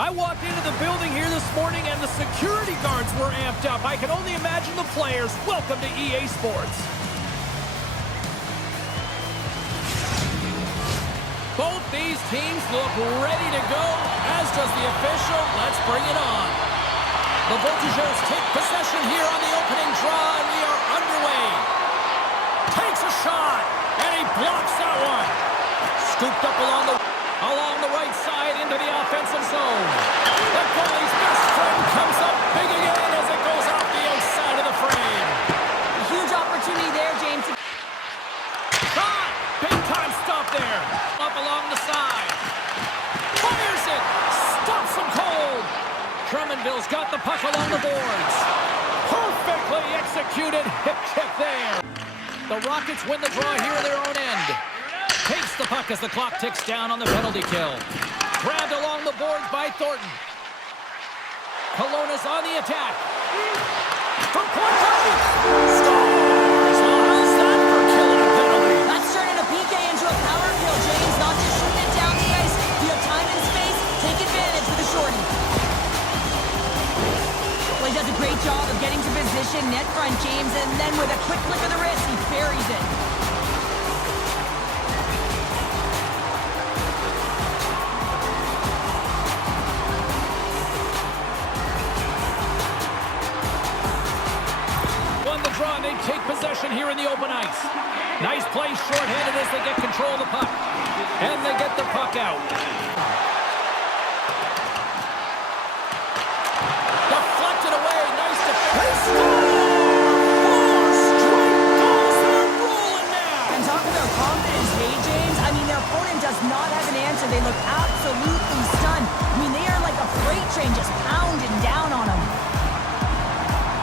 I walked into the building here this morning and the security guards were amped up. I can only imagine the players. Welcome to EA Sports. Both these teams look ready to go, as does the official. Let's bring it on. The Voltigeurs take possession here on the opening draw, and we are underway. Takes a shot, and he blocks that one. Scooped up along the right side into the offensive zone. The goalie's best friend comes up big again as it goes off the outside of the frame. A huge opportunity there, James. Shot! Big time stop there. Up along the side. Fires it! Stops him cold! Drummondville's got the puck along the boards. Perfectly executed hip check there. The Rockets win the draw here in their own end. Takes the puck as the clock ticks down on the penalty kill. Grabbed along the boards by Thornton. Kelowna's on the attack. From point blank. Scores! How's that for killing a penalty? That's turning a PK into a power kill, James. Not just shooting it down the ice. You have time and space. Take advantage with a shorty. Well, he does a great job of getting to position, net front, James, and then with a quick flick of the wrist, he buries it. And they take possession here in the open ice. Nice play shorthanded as they get control of the puck. And they get the puck out. Deflected away. Nice defense. Four straight goals. They're rolling now. And talk about confidence, hey, James? I mean, their opponent does not have an answer. They look absolutely stunned. I mean, they are like a freight train just pounding down on them.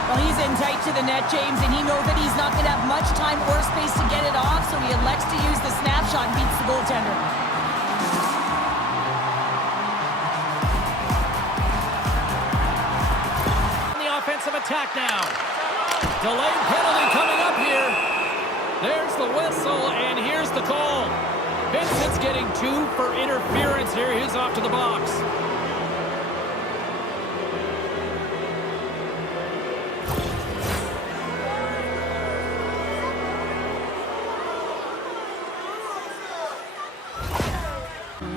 Well, he's in tight to the net, James, and he knows that he's not going to have much time or space to get it off, so he elects to use the snapshot and beats the goaltender. The offensive attack now. Delayed penalty coming up here. There's the whistle, and here's the call. Vincent's getting 2 for interference here. He's off to the box.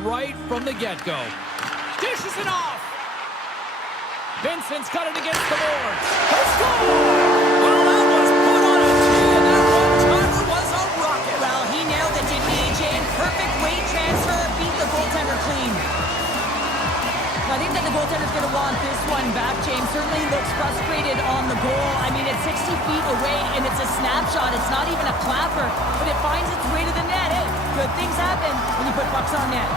Right from the get-go. Dishes it off. Vincent's got it against the boards. He scores! Well, that was put on a tee, and that one-timer was a rocket. Well, he nailed it, didn't he, Jane? Perfect weight transfer, beat the goaltender clean. I think that the goaltender's going to want this one back, James. Certainly looks frustrated on the goal. I mean, it's 60 feet away, and it's a snapshot. It's not even a clapper, but it finds its way to the net. Hey, good things happen when you put pucks on net.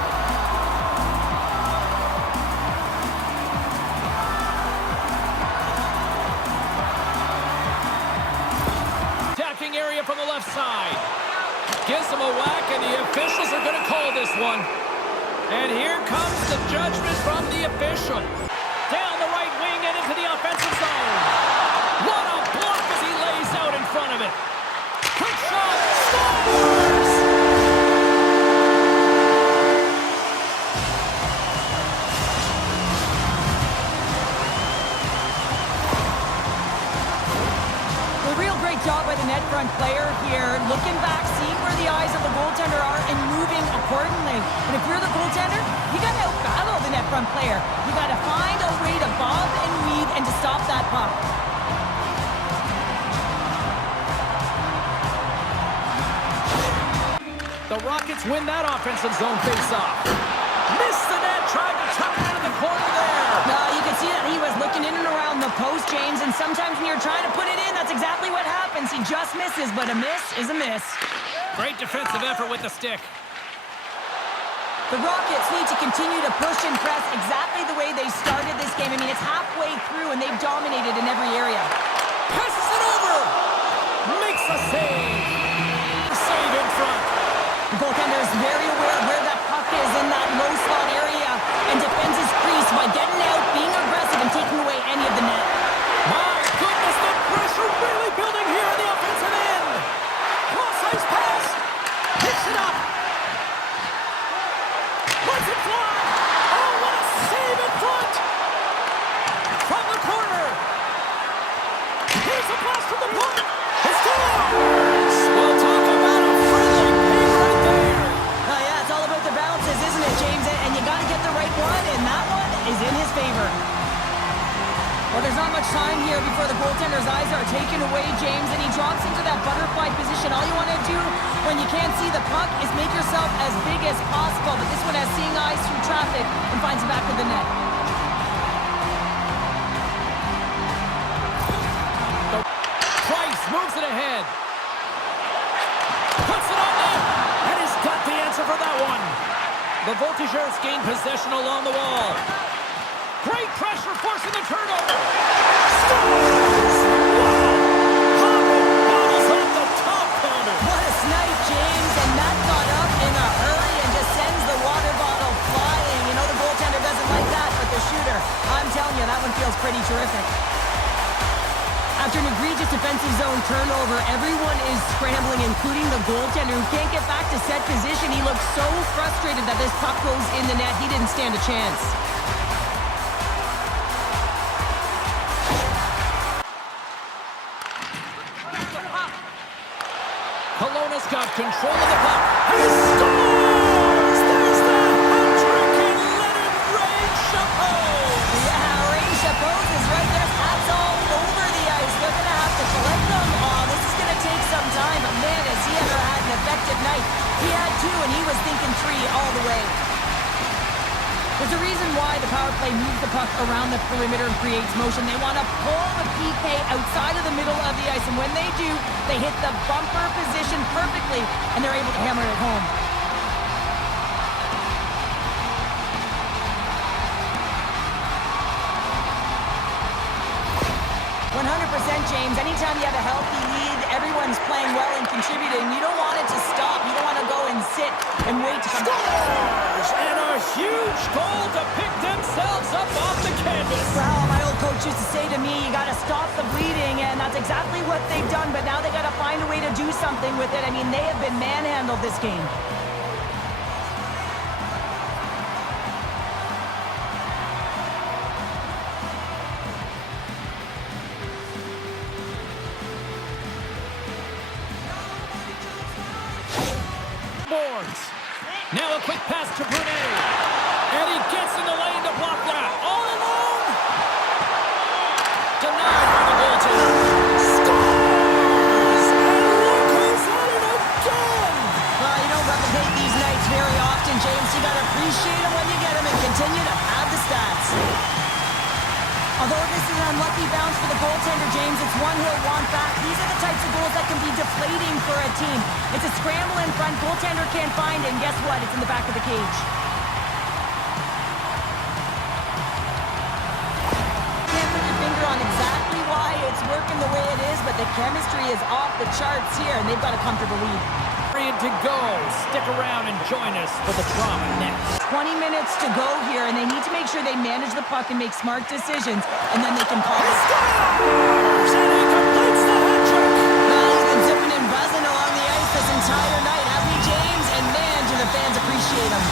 Attacking area from the left side. Gives him a whack, and the officials are going to call this one. And here comes the judgment from the official. Down the right wing and into the offensive zone. What a block as he lays out in front of it. Quick shot. Scores! A real great job by the net front player here. Looking back, seeing where the eyes of the goaltender are and moving accordingly. And if you're the goaltender, you got to out-battle the net front player. You got to find a way to bob and weave and to stop that puck. The Rockets win that offensive zone face-off. Missed the net, tried to tuck it into the corner there. No, you can see that he was looking in and around the post, James, and sometimes when you're trying to put it in, that's exactly what happens. He just misses, but a miss is a miss. Great defensive effort with the stick. The Rockets need to continue to push and press exactly the way they started this game. I mean, it's halfway through, and they've dominated in every area. Passes it over. Makes a save. Save in front. The goaltender is very aware of where that puck is in that low slot area and defends his crease by getting out, being aggressive, and taking away any of the net. My goodness, the pressure really building here in the offensive end. Cross-ice pass. Picks it up. Lets it fly. Oh, what a save in front. is in his favor. Well, there's not much time here before the goaltender's eyes are taken away, James, and he drops into that butterfly position. All you want to do when you can't see the puck is make yourself as big as possible, but this one has seeing eyes through traffic and finds the back of the net. Price moves it ahead. Puts it on net, and he's got the answer for that one. The Voltigeurs gain possession along the wall. Great pressure, forcing the turnover. Scores! Wow! Hopping bottles off the top corner. What a snipe, James, and that got up in a hurry and just sends the water bottle flying. You know the goaltender doesn't like that, but the shooter, I'm telling you, that one feels pretty terrific. After an egregious defensive zone turnover, everyone is scrambling, including the goaltender, who can't get back to set position. He looks so frustrated that this puck goes in the net. He didn't stand a chance. Kelowna's got control of the puck. And he scores! There's the hat-trick and let it rain Chapeau! Yeah, Ray Chapeau is right there. Hats all over the ice. They're going to have to collect them. Oh, this is going to take some time, but man, has he ever had an effective night. He had two, and he was thinking three all the way. There's a reason why the power play moves the puck around the perimeter and creates motion. They want to pull the PK outside of the middle of the ice, and when they do, they hit the bumper position perfectly, and they're able to hammer it home. 100%, James. Anytime you have a healthy lead, everyone's playing well and contributing. You don't want it to stop. You don't want to go and sit and wait to come back. And a huge goal to pick themselves up off the canvas. Well, my old coach used to say to me, you got to stop the bleeding, and that's exactly what they've done, but now they got to find a way to do something with it. I mean, they have been manhandled this game. Now a quick pass to Brunet. And he gets in the lane to block that. All alone. Denied by the goaltender. Scores! And look who's at it again! Well, you don't replicate these nights very often, James. You got to appreciate them when you get them and continue to add the stats. Although this is an unlucky bounce for the goaltender, James, it's one he'll want back. These are the types of goals that can be deflating for a team. It's a scramble in front, goaltender can't find it, and guess what? It's in the back of the cage. Can't put your finger on exactly why it's working the way it is, but the chemistry is off the charts here, and they've got a comfortable lead. Period to go. Stick around and join us for the drama next. 20 minutes to go here, and they need to make sure they manage the puck and make smart decisions, and then they can call it. Scores! And he completes the hat-trick! Well, he's been zipping and buzzing along the ice this entire night, hasn't he, James? And man, do the fans appreciate him.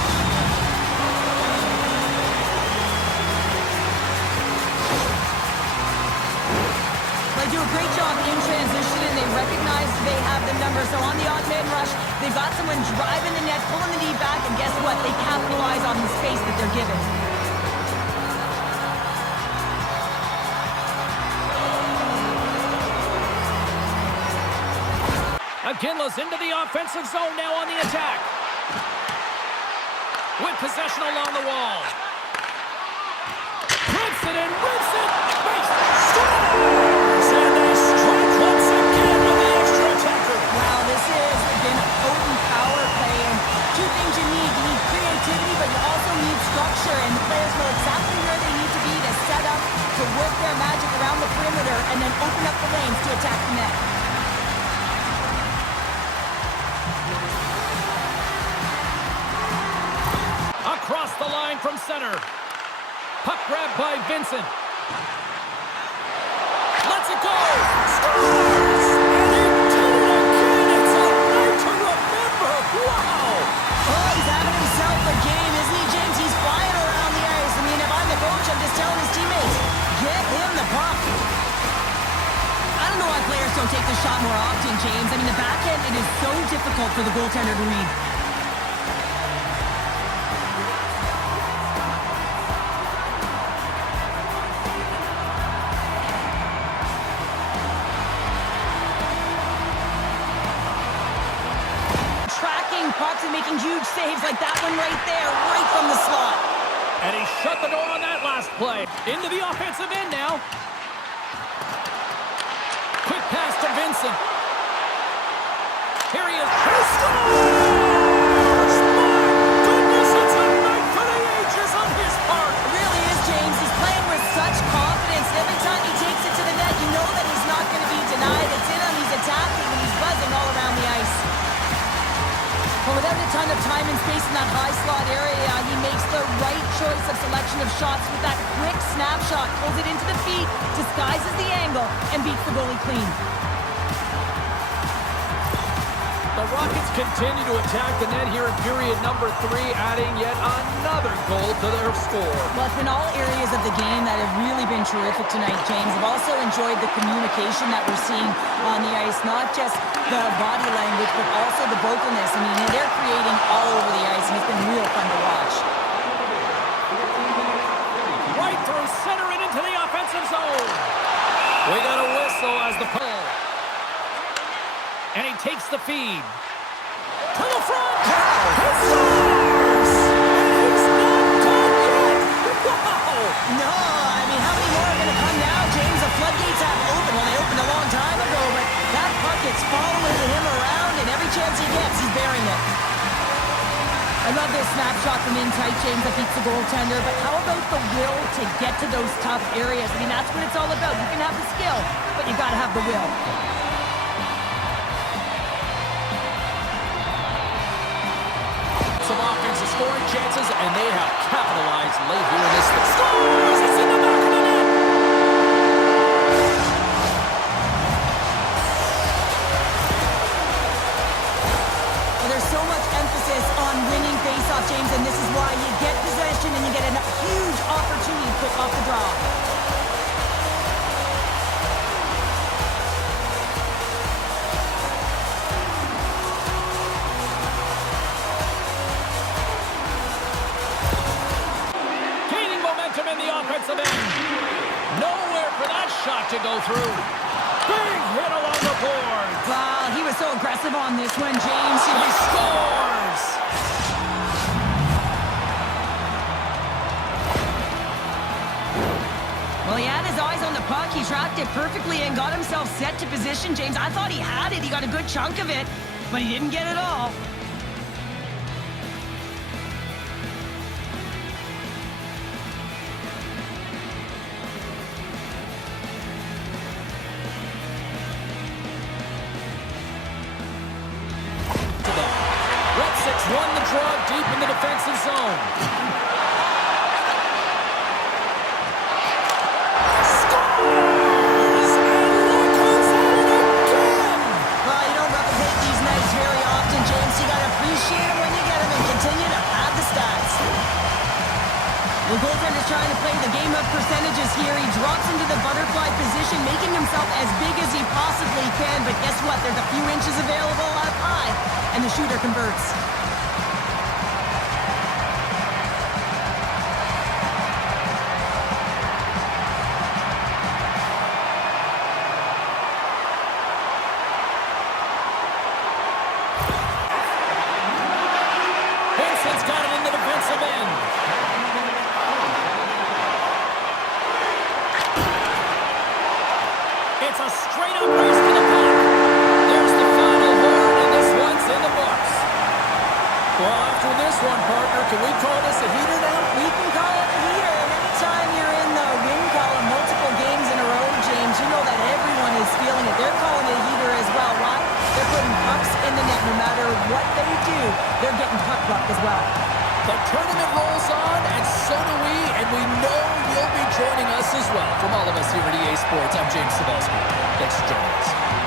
They do a great job in transition, and they recognize they have the number. So on the odd man rush, they've got someone driving the net, pulling the knee back, and guess what? They capitalize on the space that they're given. McKinley's into the offensive zone now on the attack. With possession along the wall. Rips it and rips it. Scores! And they strike once again with the extra attacker. Wow, this has been a potent power play. And two things you need. You need creativity, but you also need structure. And the players know exactly where they need to be to set up, to work their magic around the perimeter, and then open up the lanes to attack the net. Across the line from center. Puck grab by Vincent. Lets it go. Scores! And he did it again. It's a night to remember. Wow! Oh, he's having himself a game, isn't he, James? He's flying around the ice. I mean, if I'm the coach, I'm just telling his teammates, get him the puck. I don't know why players don't take the shot more often, James. I mean, the back end, it is so difficult for the goaltender to read. saves like that one right there, right from the slot. And he shut the door on that last play. Into the offensive end now. Quick pass to Vincent. Here he is. He scores! My goodness, it's a night for the ages on his part. It really is, James. He's playing with such confidence. Every time he takes it to the net, you know that he's not going to be denied. It's in him, he's attacking, and he's buzzing all around the ice. But without a ton of time and space in that high slot area, he makes the right choice of selection of shots with that quick snapshot, pulls it into the feet, disguises the angle, and beats the goalie clean. The Rockets continue to attack the net here in period number 3, adding yet another goal to their score. Well, it's been all areas of the game that have really been terrific tonight, James. I've also enjoyed the communication that we're seeing on the ice, not just the body language, but also the vocalness. I mean, they're creating all over the ice, and it's been real fun to watch. Right through center and into the offensive zone. We got a whistle as the pull. And he takes the feed. To the front! He scores! And he's not done yet! Wow! No, I mean, how many more are going to come now, James? The floodgates have opened. Well, they opened a long time ago, but that puck gets following him around, and every chance he gets, he's bearing it. I love this snapshot from in tight, James, that beats the goaltender, but how about the will to get to those tough areas? I mean, that's what it's all about. You can have the skill, but you got to have the will. Some offensive scoring chances, and they have capitalized late here in this one. Scores! It's in the back of the net! Well, there's so much emphasis on winning faceoff, James, and this is why you get possession and you get a huge opportunity to put off the draw. In the offensive end. Nowhere for that shot to go through. Big hit along the board. Wow, he was so aggressive on this one, James. He scores! Well, he had his eyes on the puck. He tracked it perfectly and got himself set to position, James. I thought he had it. He got a good chunk of it, but he didn't get it all. Won the draw deep in the defensive zone. Scores! And look who's at it again! Well, you don't replicate these nights very often, James. You got to appreciate them when you get them and continue to add the stats. The goaltender's trying to play the game of percentages here. He drops into the butterfly position, making himself as big as he possibly can. But guess what? There's a few inches available up high, and the shooter converts. Vincent's got it in the defensive end. It's a straight-up race to the puck. There's the final horn, and this one's in the books. Well, after this one, partner, can we call this a heater now? We can call it a heater, and anytime you're in the win column multiple games in a row, James, you know that everyone is feeling it. They're calling it a heater as well. Why? They're putting pucks in the net. No matter what they do, they're getting puck luck as well. The tournament rolls on, and so do we, and we know you'll be joining us as well. From all of us here at EA Sports, I'm James Cebulski. Thanks for joining us.